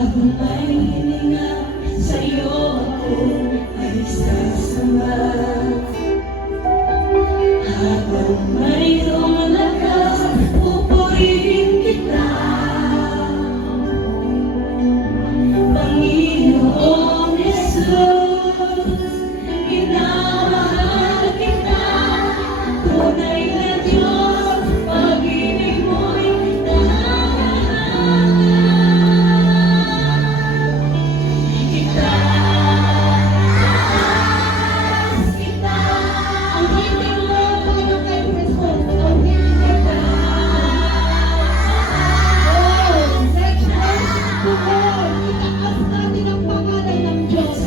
Habang may hininga sa'yo ako ay sasama. Habang mayroong lakas, pupurihin kita, Panginoong Jesus. Minamahal kita, tunay na Diyos, pag-ibig mo'y dahan-dahan. Kita, ang hiling mo, Panginoon kay Jesus, ang hiling kita. Let's worship the Lord. Itaas natin ang pangalan ng Diyos.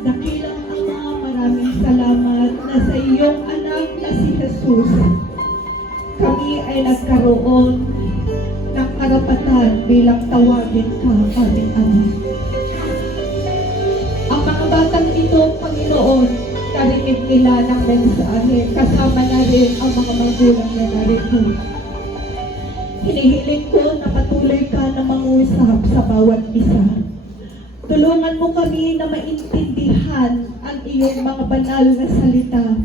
Dakilang Ama, maraming salamat na sa iyong anak na si Jesus, kami ay nagkaroon ng karapatan bilang tawagin ka aming Ama. Ang mga batang ito, Panginoon, narinig nila ng mensahe, kasama na rin ang mga magulang na narito. Hinihiling ko na patuloy ka na mangusap sa bawat isa. Tulungan mo kami na maintindihan ang iyong mga banal na salita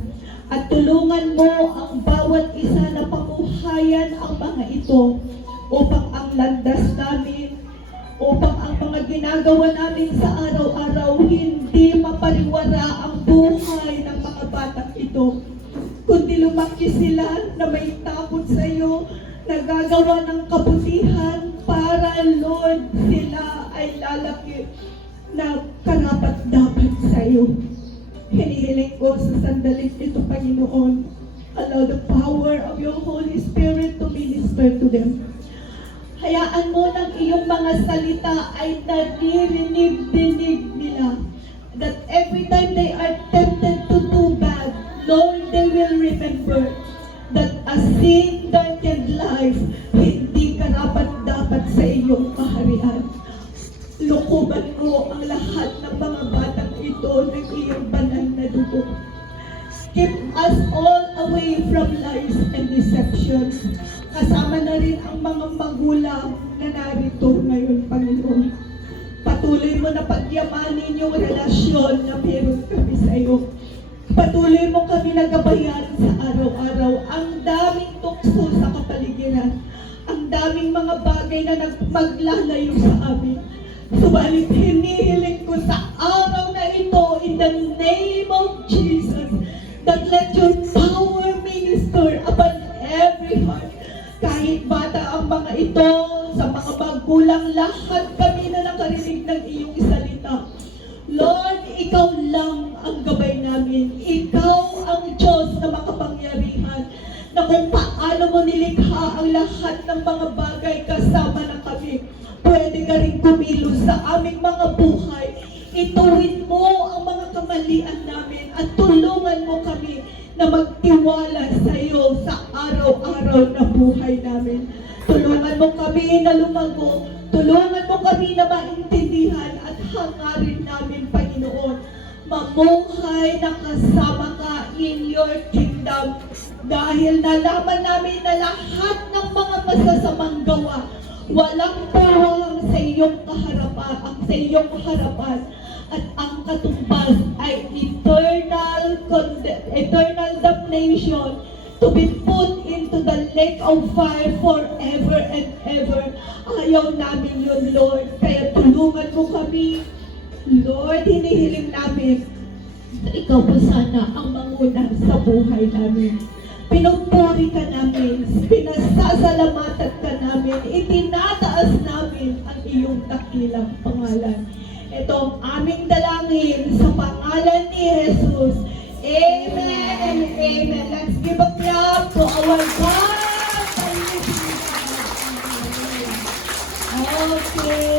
at tulungan mo ang bawat isa na pamuhayan ang mga ito upang ang landas namin, upang ang mga ginagawa namin sa araw-araw hindi mapariwara ang buhay ng mga batang ito, kundi lumaki sila na may takot sa iyo, nagagawa ng kabutihan para, Lord, sila ay lalaki na karapat-dapat sa iyo. Hinihiling ko sa sandaling ito, Panginoon, allow the power of your Holy Spirit to minister to them. Hayaan mo ng iyong mga salita ay naririnig-dinig nila, that every time they are tempted to do bad, Lord, they will remember that a sin-darkened life hindi karapat-dapat sa iyong kaharian. Lukuban mo ang lahat ng mga batang ito ng iyong banal na dugo. Keep us all away from lies and deceptions. Kasama na rin ang mga magulang na narito ngayon, Panginoon. pagyamanin yung relasyon na meron kami sa iyo. Patuloy mo kami nagabayan sa araw-araw. Ang daming tukso sa kapaligiran. Ang daming mga bagay na maglalayo sa amin. Subalit hinihiling ko sa araw na ito in the name of Jesus that let your power minister upon every heart. Kahit bata ang mga ito, sa mga magulang, lahat kami na nakarinig ng iyong salita. Lord, ikaw lang ang gabay namin. Ikaw ang Diyos na makapangyarihan, na kung paano mo nilikha ang lahat ng mga bagay kasama na kami, pwede ka rin kumilos sa aming mga buhay. Ituwid mo ang mga kamalian namin at tulungan mo kami na magtiwala sa iyo sa araw-araw na buhay namin. Tulungan mo kami na lumago. Tulungan mo kami na maintindihan at hangarin namin, Panginoon. Mamuhay na kasama ka in your kingdom. Dahil nalaman namin na lahat ng mga masasamang gawa, walang pawang sa iyong kaharapan, sa iyong harapan. At ang katumbas ay eternal damnation, to be put into the lake of fire forever and ever. Ayaw namin yun, Lord. Kaya tulungan mo kami. Lord, hinihiling namin na ikaw po sana ang manguna sa buhay namin. Pinupuri ka namin, pinasasalamatan ka namin, itinataas namin ang iyong dakilang pangalan. Ito ang aming dalangin sa pangalan ni Jesus. Amen and amen. Let's give a clap to our God. Okay.